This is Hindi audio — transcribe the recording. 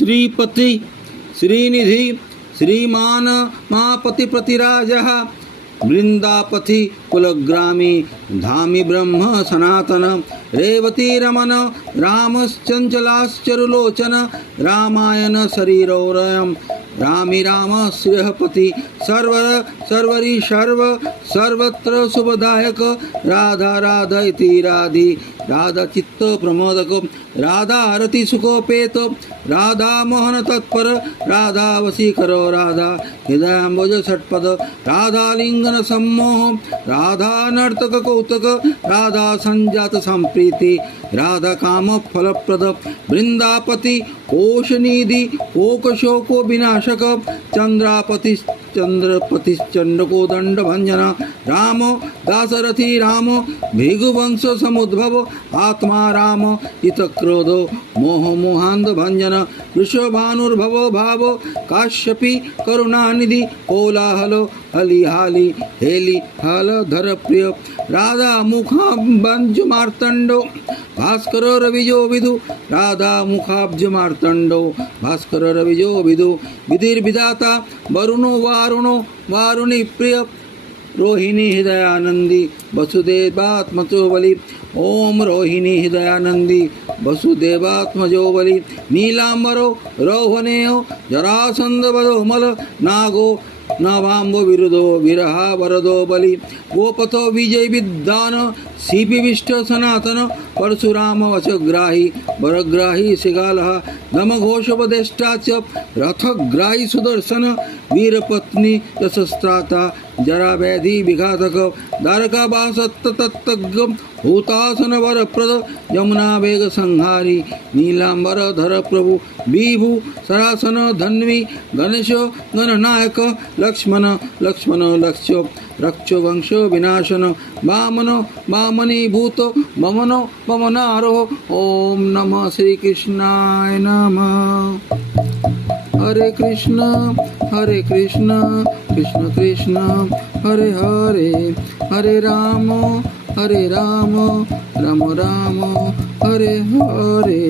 श्रीपति श्रीनिधि श्रीमान मापति प्रतिराजः वृंदापति कुलग्रामी धामी ब्रह्म सनातन रेवती रमन रामश्चंचलाश्चरुलोचन रामायण शरीरोरयम् रामी राम श्रेयपति सर्वरी सर्वत्र शुभदायक राधा राधा इति राधि राधा चित्त प्रमोदक राधा आरती सुखोपेत राधा मोहन तत्पर राधा वशीकरो राधा हृदयाम्बुज षट्पद राधा लिंगन सम्मोह राधा नर्तक कौतक राधा संजात संप्रीति राधा काम फलप्रद वृंदापति कोशनिधि कोकशोको विनाशक चंद्रापति चंद्रपति चंडको दंड भंजन राम दासरथी राम भृगुवंश समुद्भव आत्मा राम इत क्रोधो मोह मोहांध भंजन वृषभानुर्भव भाव काश्यपी करुणानिधि कोलाहलो हलिहाली हेली हल धर प्रिय राधा मुखाब्ज मार्तंडो भास्कर रविजो विदु राधा मुखाब्ज मार्तंडो भास्कर रविजो विदु विधिर्विधाता वरुणो वारुणी प्रिय रोहिणी हृदयानंदी वसुदेवात्मजो बलि ओम रोहिणी हृदयानंदी वसुदेवात्मजो बलि नीलांबरो रोहणेयो जरासंधवदो मल नागो नवाम्ब विरुदो विरहा वरदो बलि गोपथो विजय विद्वान सीपिविष्ट सनातन परशुराम वचग्राही वरग्राही शिगालः नमघोषोपदेष्टा च रथग्राही सुदर्शन वीरपत्नी यशस्त्राता जरा व्याधि विघातक द्वारकावासत्तत्तज्ञ भूतासन वरप्रद यमुना वेग संहारी नीलांबर धर प्रभु विभु सरासन धन्वी गणेश गणनायक लक्ष्मण लक्ष्य रक्ष वंश विनाशन वामनो वामनी भूत ममनो ममनारो ओम नमः श्री कृष्णाय नमः। हरे कृष्ण कृष्ण कृष्ण हरे हरे हरे राम राम राम हरे हरे।